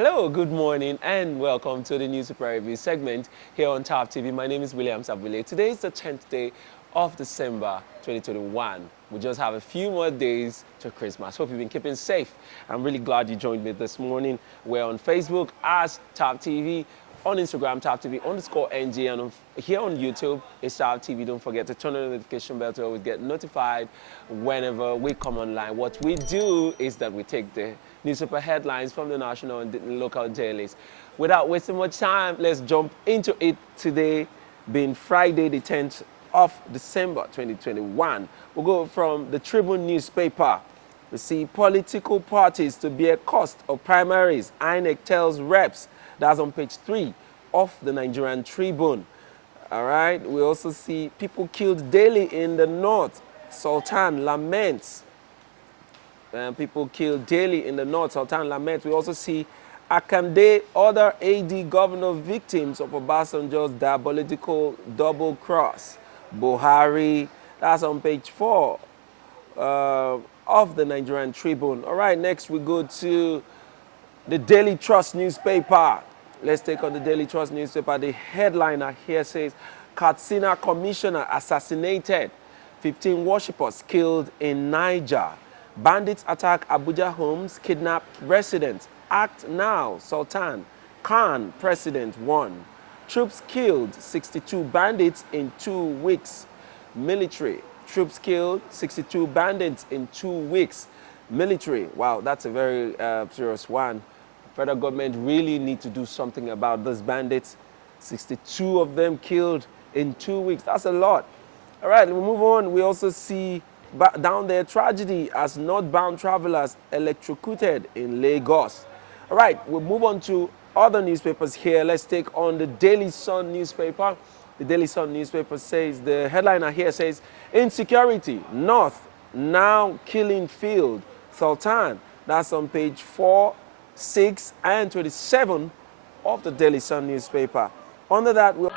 Hello, good morning, and welcome to the newspaper review segment here on Thav TV. My name is William Sabule. Today is the 10th day of December 2021. We just have a few more days to Christmas. Hope you've been keeping safe. I'm really glad you joined me this morning. We're on Facebook as Thav TV, on Instagram, ThavTV_NG, and here on YouTube, it's Thav TV. Don't forget to turn on the notification bell to always get notified whenever we come online. What we do is that we take the newspaper headlines from the national and the local dailies. Without wasting much time, let's jump into it today, being Friday, the 10th of December 2021. We'll go from the Tribune newspaper. We see political parties to bear cost of primaries. INEC tells reps. That's on page 3 of the Nigerian Tribune. All right. We also see people killed daily in the north. Sultan laments. People killed daily in the north. Sultan laments. We also see Akande, other AD governor victims of Obasanjo's diabolical double cross. Buhari. That's on page 4 of the Nigerian Tribune. All right. Next we go to the Daily Trust newspaper. Let's take on the Daily Trust newspaper. The headliner here says, Katsina commissioner assassinated. 15 worshippers killed in Niger. Bandits attack Abuja homes, kidnap residents. Act now, Sultan. Khan, president, won. Troops killed 62 bandits in 2 weeks. Military. Troops killed 62 bandits in 2 weeks. Military. Wow, that's a very serious one. Federal government really need to do something about those bandits. 62 of them killed in 2 weeks. That's a lot. All right, we move on. We also see down there tragedy as northbound travelers electrocuted in Lagos. All right, we'll move on to other newspapers here. Let's take on the Daily Sun newspaper. The Daily Sun newspaper says, the headliner here says, Insecurity, North, now killing field. Sultan, that's on page 4, 6, and 27 of the Daily Sun newspaper. Under that, we'll...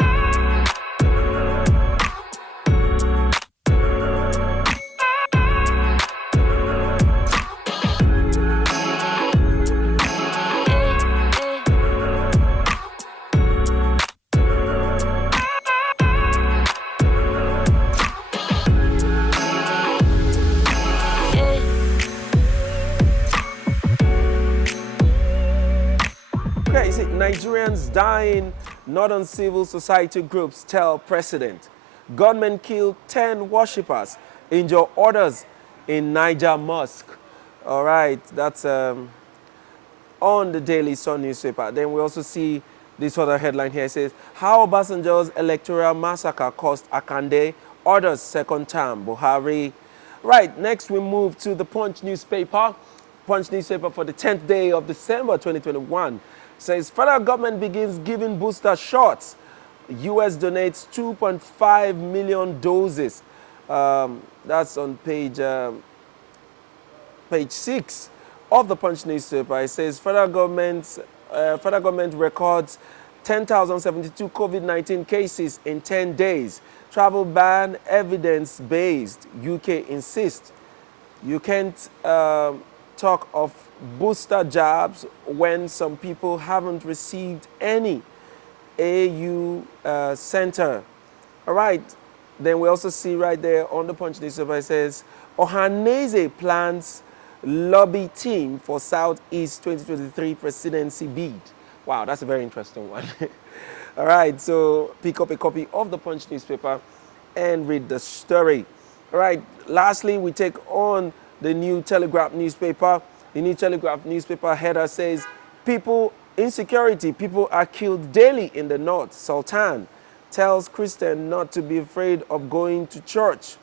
Nigerians dying, northern civil society groups tell president. Gunmen killed 10 worshippers, injure others in Niger mosque. All right, that's on the Daily Sun newspaper. Then we also see this other headline here. It says, how Obasanjo's electoral massacre cost Akande others second term. Buhari. Right, next we move to the Punch newspaper. Punch newspaper for the 10th day of December 2021. Says federal government begins giving booster shots. U.S. donates 2.5 million doses. That's on page 6 of the Punch newspaper. It says federal government records 10,072 COVID-19 cases in 10 days. Travel ban evidence-based. UK insists you can't talk of booster jabs when some people haven't received any. AU Center. All right. Then we also see right there on the Punch newspaper, it says, Ohaneze plans lobby team for Southeast 2023 presidency bid. Wow, that's a very interesting one. All right, so pick up a copy of the Punch newspaper and read the story. All right, lastly, we take on the New Telegraph newspaper. The New Telegraph newspaper header says, insecurity, people are killed daily in the north. Sultan tells Christians not to be afraid of going to church.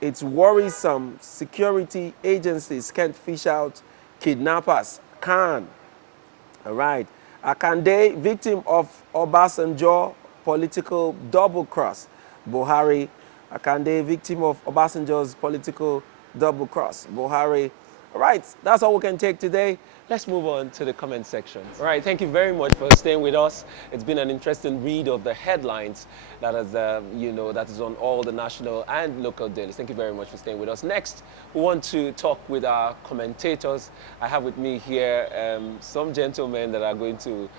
It's worrisome. Security agencies can't fish out kidnappers. Khan. All right. Akande, victim of Obasanjo political double cross. Buhari. Akande, victim of Obasanjo's political double cross. Buhari. All right, that's all we can take today. Let's move on to the comment section. All right, thank you very much for staying with us. It's been an interesting read of the headlines that is, that is on all the national and local dailies. Thank you very much for staying with us. Next, we want to talk with our commentators. I have with me here some gentlemen that are going to,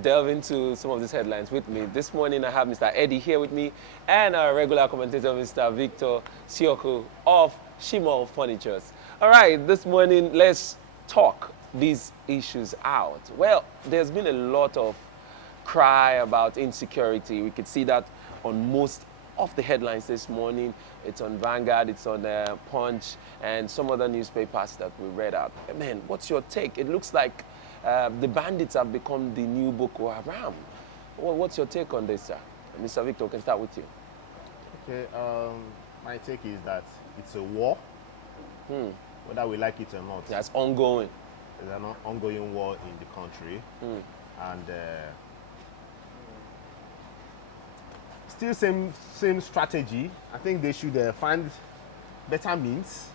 delve into some of these headlines with me. This morning, I have Mr. Eddie here with me and our regular commentator, Mr. Victor Sioko of Shimol Furnitures. All right, this morning, let's talk these issues out. Well, there's been a lot of cry about insecurity. We could see that on most of the headlines this morning. It's on Vanguard, it's on Punch, and some other newspapers that we read out. Man, what's your take? It looks like the bandits have become the new Boko Haram. Well, what's your take on this, sir? Mr. Victor, we can start with you. Okay, my take is that it's a war, whether we like it or not. That's ongoing. There's an ongoing war in the country, and still same strategy. I think they should find better means,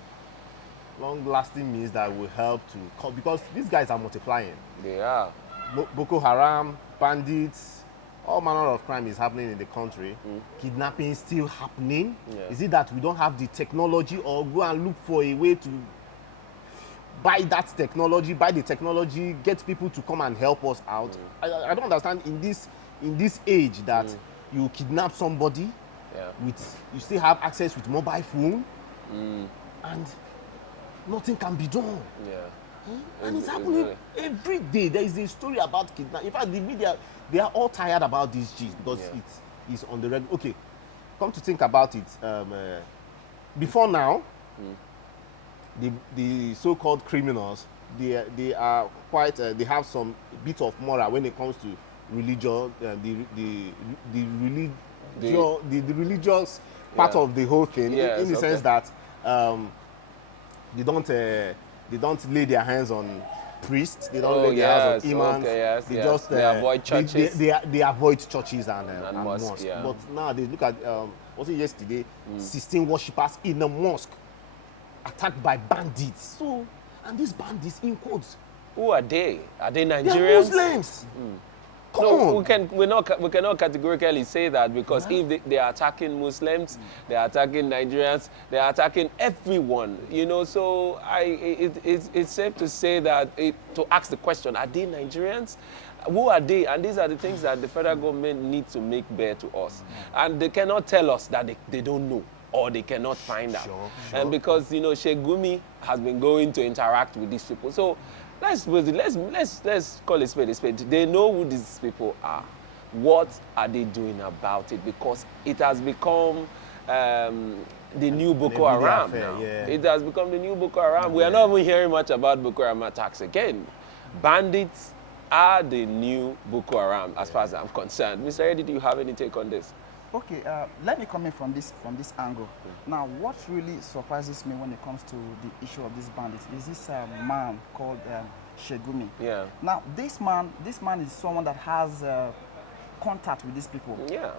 long-lasting means that will help to because these guys are multiplying. They are. Boko Haram, bandits, all manner of crime is happening in the country. Kidnapping is still happening. Yeah. Is it that we don't have the technology, or go and look for a way to buy that technology, buy the technology, get people to come and help us out? I don't understand in this age that you kidnap somebody, you still have access with mobile phone, and nothing can be done. Yeah. And it's happening every day. There is a story about kidnapping. In fact, the media, they are all tired about these G's because it's on the regular. Okay, come to think about it, before now, the so-called criminals, they are quite, they have some bit of moral when it comes to religion, the religious part of the whole thing, in the sense that they don't lay their hands on priests, they don't lay their hands on imams, they avoid churches. They avoid churches and mosques. Yeah. But now they look at, was it yesterday, 16 worshippers in a mosque attacked by bandits. So, and these bandits, in quotes, who are they? Are they Nigerians? They're Muslims. No, we cannot categorically say that, because if they are attacking Muslims, they are attacking Nigerians, they are attacking everyone. So it's safe to say that to ask the question: are they Nigerians? Who are they? And these are the things that the federal government needs to make bare to us, and they cannot tell us that they don't know, or they cannot find out. Sure. And because Sheikh Gumi has been going to interact with these people, so. Let's call it spade a spade. They know who these people are. What are they doing about it? Because it has become the new Boko Haram now. Yeah. It has become the new Boko Haram. We are not even hearing much about Boko Haram attacks again. Bandits are the new Boko Haram, as far as I'm concerned. Mr. Eddie, do you have any take on this? Okay, let me come in from this angle. Now, what really surprises me when it comes to the issue of these bandits is this man called Shegumi. Yeah. Now, this man is someone that has contact with these people. Yeah.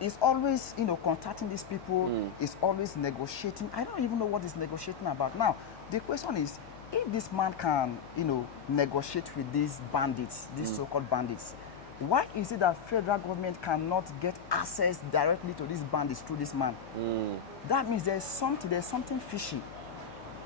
He's always, contacting these people. He's always negotiating. I don't even know what he's negotiating about. Now, the question is, if this man can, negotiate with these bandits, these so-called bandits, why is it that federal government cannot get access directly to these bandits through this man? That means there's something fishy.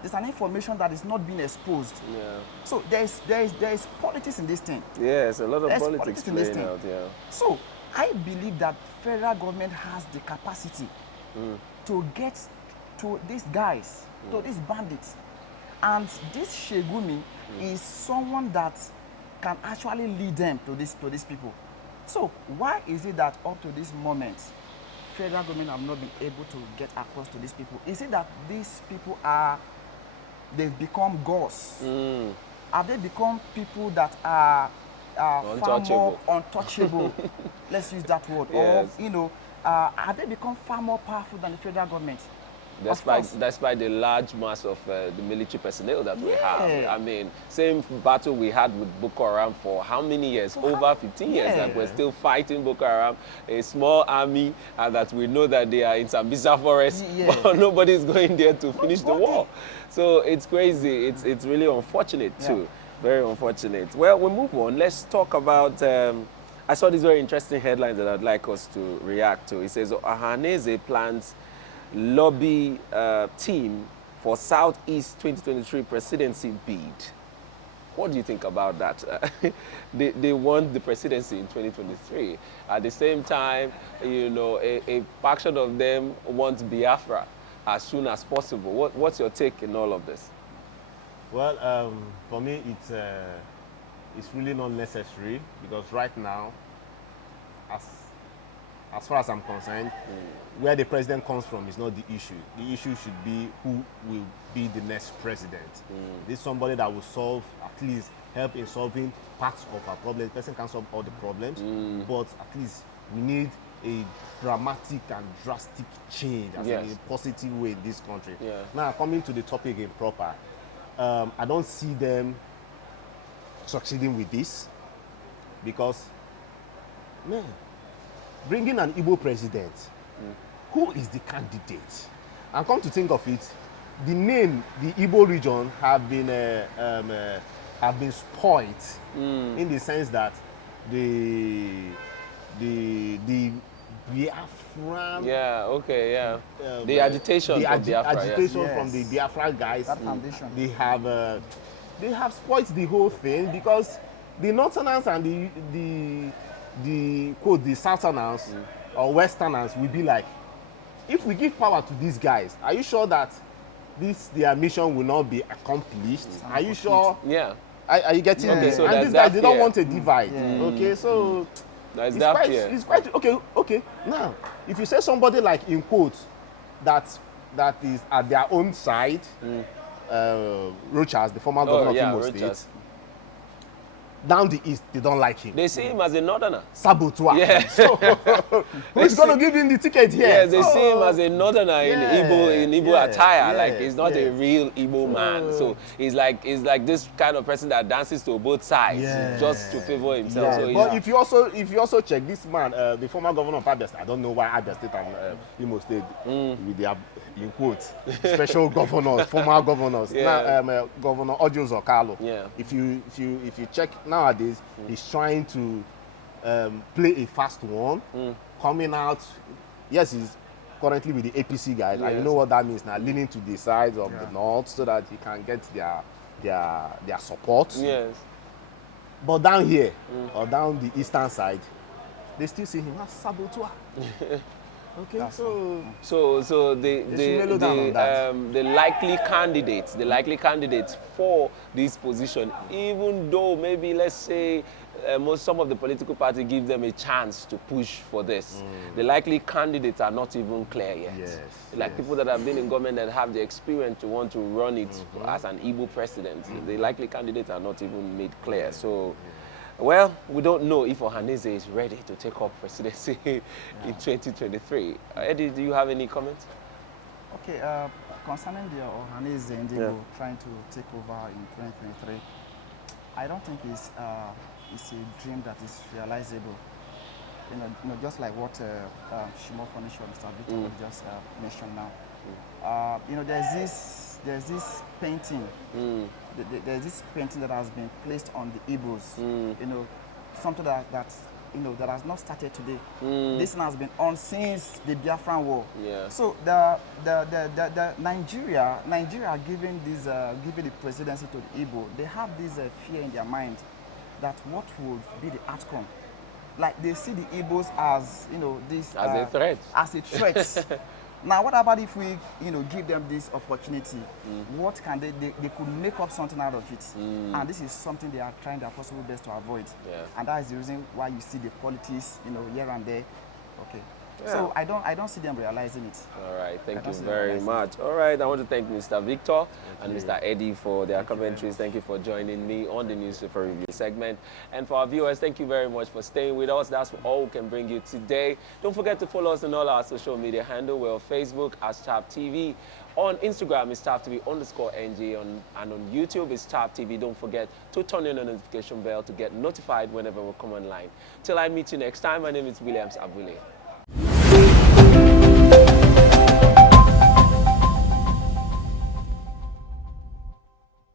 There's an information that is not being exposed. Yeah. So there is politics in this thing. Yes, a lot of politics in this thing. Out, yeah. So I believe that federal government has the capacity to get to these guys, to these bandits. And this Shegumi is someone that can actually lead them to these people. So why is it that up to this moment, federal government have not been able to get across to these people? Is it that these people they've become gods? Have they become people that are far more untouchable? Let's use that word. Yes. Or have they become far more powerful than the federal government? despite the large mass of the military personnel that we have. I mean, same battle we had with Boko Haram for how many years? Over 15 years that we're still fighting Boko Haram, a small army, and that we know that they are in Sambisa forest, but nobody's going there to finish the war. So it's crazy. It's really unfortunate too. Very unfortunate. Well, we'll move on. Let's talk about... I saw this very interesting headline that I'd like us to react to. It says, Ohanaeze plans lobby team for Southeast 2023 presidency bid. What do you think about that? They want the presidency in 2023. At the same time, you know, a faction of them wants Biafra as soon as possible. What's your take in all of this? Well, for me, it's really not necessary, because right now, as far as I'm concerned, where the president comes from is not the issue. The issue should be who will be the next president. This is somebody that will solve, at least help in solving parts of our problems. The person can't solve all the problems, but at least we need a dramatic and drastic change, as in a positive way in this country. Now, coming to the topic in proper, I don't see them succeeding with this, because, man, bringing an Igbo president, who is the candidate? And come to think of it, the name, the Igbo region, have been spoiled in the sense that the Biafran, the agitation from Biafra, agitation from the Biafra guys, they have spoiled the whole thing, because the Northerners and the Southerners or Westerners will be like, if we give power to these guys, are you sure that their mission will not be accomplished? Are you sure? Are you getting this? So and these guys, they don't want a divide. Okay, so it's quite okay. Now, if you say somebody like, in quotes, that is at their own side, Rochas, the former governor of Imo State, down the east, they don't like him. They see him as a northerner. Saboteur. So, who's going to give him the ticket here? Yes, they see him as a northerner in Igbo attire. Like, he's not a real Igbo man. So he's like this kind of person that dances to both sides just to favor himself. So but if you also check this man, the former governor of Abia State, I don't know why Abia State and Imo State with their, in quotes, special governors, former governors. Now, Governor Ojo Zokalo. If you check nowadays, he's trying to play a fast one, coming out. Yes, he's currently with the APC guys. And you know what that means now, leaning to the sides of the north so that he can get their support. But down here, or down the eastern side, they still see him as saboteur. Okay, so the likely candidates for this position, even though maybe, let's say, some of the political parties give them a chance to push for this, the likely candidates are not even clear yet. People that have been in government that have the experience to want to run it as an Igbo president, the likely candidates are not even made clear. So. Well, we don't know if Ohanaeze is ready to take up presidency in 2023. Eddie, do you have any comments? Okay, concerning the Ohanaeze Indigo trying to take over in 2023, I don't think it's a dream that is realizable. You know, just like what Shimo Foundation, Mr. Victor just mentioned now. You know, there's this painting. There's this painting that has been placed on the Igbos. You know, something that that has not started today. This one has been on since the Biafran War. So the Nigeria giving the presidency to the Igbo, they have this fear in their mind that what would be the outcome. Like, they see the Igbos as this as a threat. Now, what about if we, give them this opportunity? What can they could make up something out of it. And this is something they are trying their possible best to avoid. And that is the reason why you see the politics, here and there. Okay. Yeah. So I don't see them realizing it. All right, thank you very much. All right, I want to thank Mr. Victor and you. Mr. Eddie for their commentaries. Thank you for joining me on the newspaper review segment. And for our viewers, thank you very much for staying with us. That's all we can bring you today. Don't forget to follow us on all our social media handle. We're on Facebook as Thav TV. On Instagram, it's ThavTV_NG, and on YouTube, it's Thav TV. Don't forget to turn on the notification bell to get notified whenever we come online. Till I meet you next time, my name is Williams Abule.